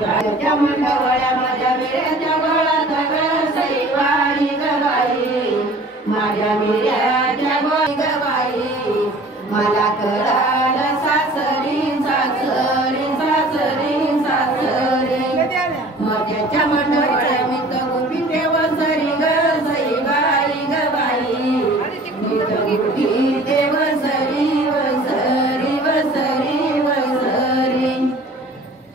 त्या मंडवळ्या माझ्या मिऱ्याच्या गोळात ग सईबाई ग बाई माझ्या मिऱ्याच्या गोळी ग बाई मला कळालं सासरी सासरी सासरी सासरी मग त्याच्या मंडवळ्या मी तर गुपी देवसरी ग सईबाई ग बाई मी तर गुपी देवसरी वसरी वसरी वसरी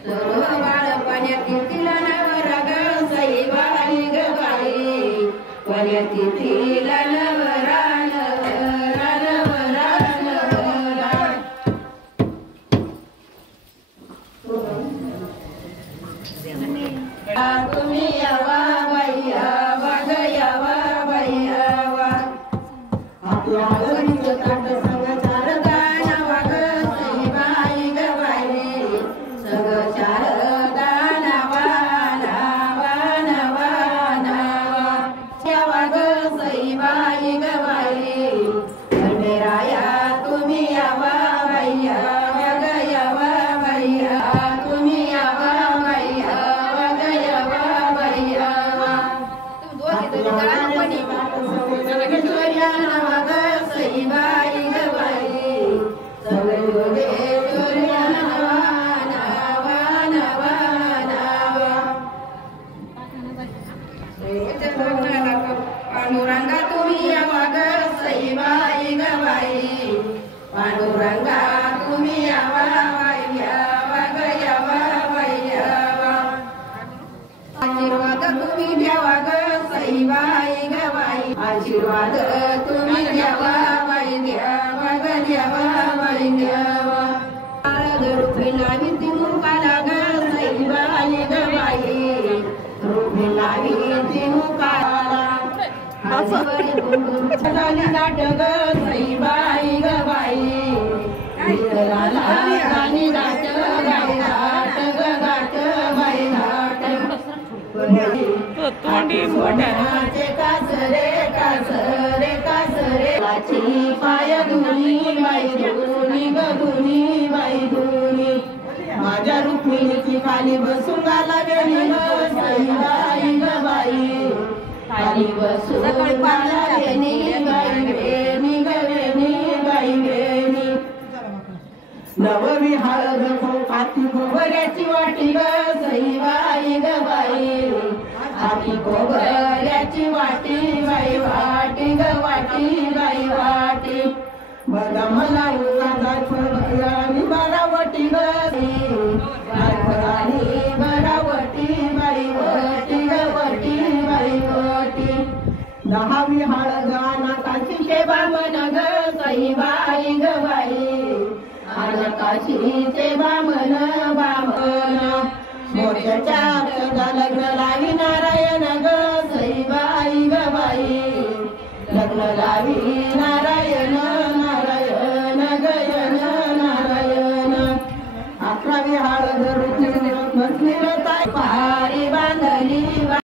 सर्व बाळपणात तिला नवर ग सईबाई ग बाई पर्यती तिला नवरा नवरा नवरा नवरा तुम्ही यावा बाई यावा ग यावा बाई यावा आपल्या घरीचं ताट संग चार दानावा ग सईबाई ग बाई संग चार दानावा नावा नावा नावा यावा ग सईबाई ग बाई खंडेराया तुम्ही यावा बाई यावा ग यावा बाई तुम्ही यावा बाई यावा ग यावा बाई यावा सईबाई ग बाई सगळे नावा नावा नावा पांडुरंगा तुम्ही यावा ग सईबाई ग बाई पांडुरंगा तुम्ही यावा बाई यावा ग यावा बाई यावा आशीर्वाद तुम्ही द्यावा ग सईबाई ग बाई आशीर्वाद तुम्ही द्यावा बाई द्यावा ग द्यावा बाई द्यावा रूपी लावी ती मुखाला ग सईबाई ग बाई रूपी लावी ती मुखाला झाली नाट ग सईबाई ग बाई गाणी गाट गाई घाट ग घाट बाई घाट तोंडी मोठ्याचे कासरे कासरे कासरे लाची पाय धुनी बाई धुनी ग धुनी बाई धुनी माझ्या रुक्मिणीची खाली बसून गाला गेली ग सईबाई ग बाई खाली बसून गाला गेली बाई वेणी ग वेणी बाई वेणी नववी हळद हाती खोबऱ्याची वाटी ग सईबाई ग बाई हाती खोबऱ्याची वाटी बाई वाटी ग वाटी बाई वाटी बघा मला जायफळानी बारावटी ग जायफळानी बारावटी बाई वटी ग वटी बाई वटी दहावी हळद काशीचे बामण ग सईबाई ग बाई काशीचे बामण बामण मोर्चाच्या लग्न लावी नारायण ग सईबाई ग बाई लग्न लावी नारायण